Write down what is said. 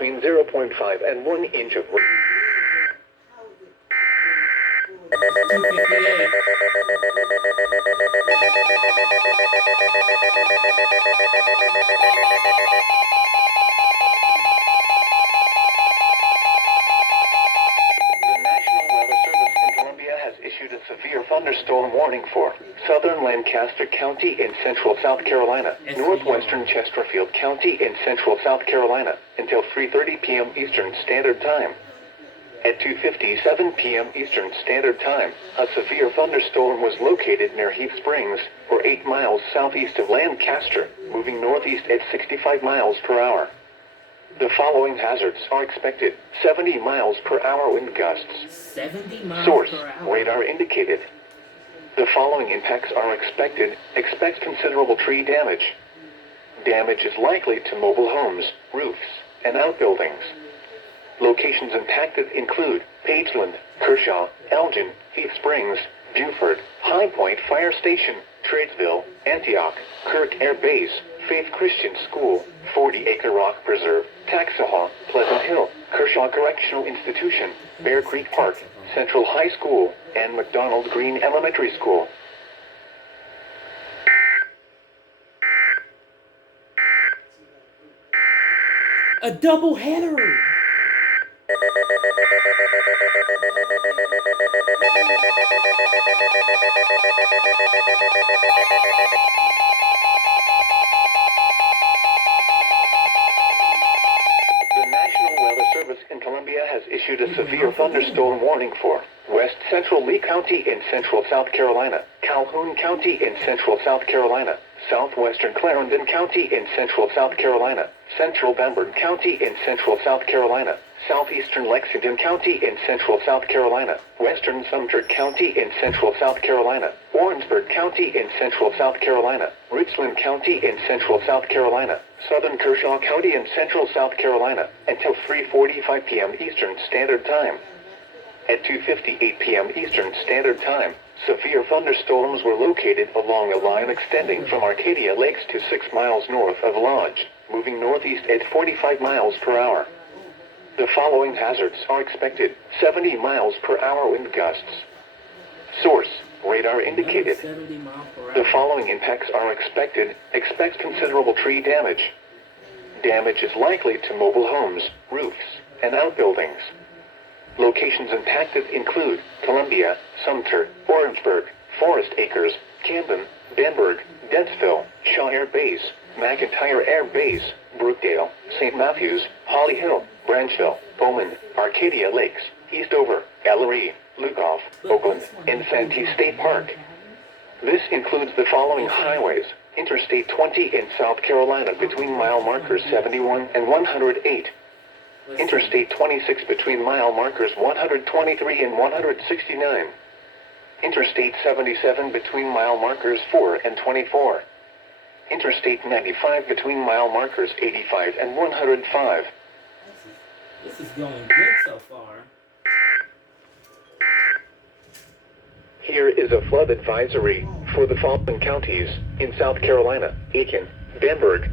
between 0.5 and 1 inch of rain. 258. Issued a severe thunderstorm warning for southern Lancaster County in central South Carolina, SVR. northwestern Chesterfield County in central South Carolina, until 3:30 p.m. Eastern Standard Time. At 2:57 p.m. Eastern Standard Time, a severe thunderstorm was located near Heath Springs, or 8 miles southeast of Lancaster, moving northeast at 65 miles per hour. The following hazards are expected: 70 miles per hour wind gusts. 70 miles Source: per hour. radar indicated. The following impacts are expected. Expect considerable tree damage. Damage is likely to mobile homes, roofs, and outbuildings. Locations impacted include Pageland, Kershaw, Elgin, Heath Springs, Buford, High Point Fire Station, Tradesville, Antioch, Kirk Air Base, Faith Christian School, 40-Acre Rock Preserve, Taxahaw, Pleasant Hill, Kershaw Correctional Institution, Bear Creek Park, Central High School, and McDonald Green Elementary School. A double header. In Columbia has issued a severe thunderstorm warning for West Central Lee County in central South Carolina, Calhoun County in central South Carolina, southwestern Clarendon County in central South Carolina, central Bamberg County in central South Carolina, southeastern Lexington County in central South Carolina, western Sumter County in central South Carolina, Orangeburg County in central South Carolina, Richland County in central South Carolina, southern Kershaw County in central South Carolina, until 3:45 p.m. Eastern Standard Time. At 2:58 p.m. Eastern Standard Time, severe thunderstorms were located along a line extending from Arcadia Lakes to 6 miles north of Lodge, moving northeast at 45 miles per hour. The following hazards are expected: 70 miles per hour wind gusts. Source: radar indicated. 70 miles per hour. The following impacts are expected. Expect considerable tree damage. Damage is likely to mobile homes, roofs, and outbuildings. Locations impacted include Columbia, Sumter, Orangeburg, Forest Acres, Camden, Bamberg, Dentsville, Shaw Air Base, McIntyre Air Base, Brookdale, St. Matthews, Holly Hill, Branchville, Bowman, Arcadia Lakes, Eastover, Ellery, Lugoff, Oakland, and Santee State Park. This includes the following highways: Interstate 20 in South Carolina between mile markers 71 and 108. Interstate 26 between mile markers 123 and 169. Interstate 77 between mile markers 4 and 24. Interstate 95 between mile markers 85 and 105. This is going good so far. Here is a flood advisory for the following counties in South Carolina: Aiken, Bamberg,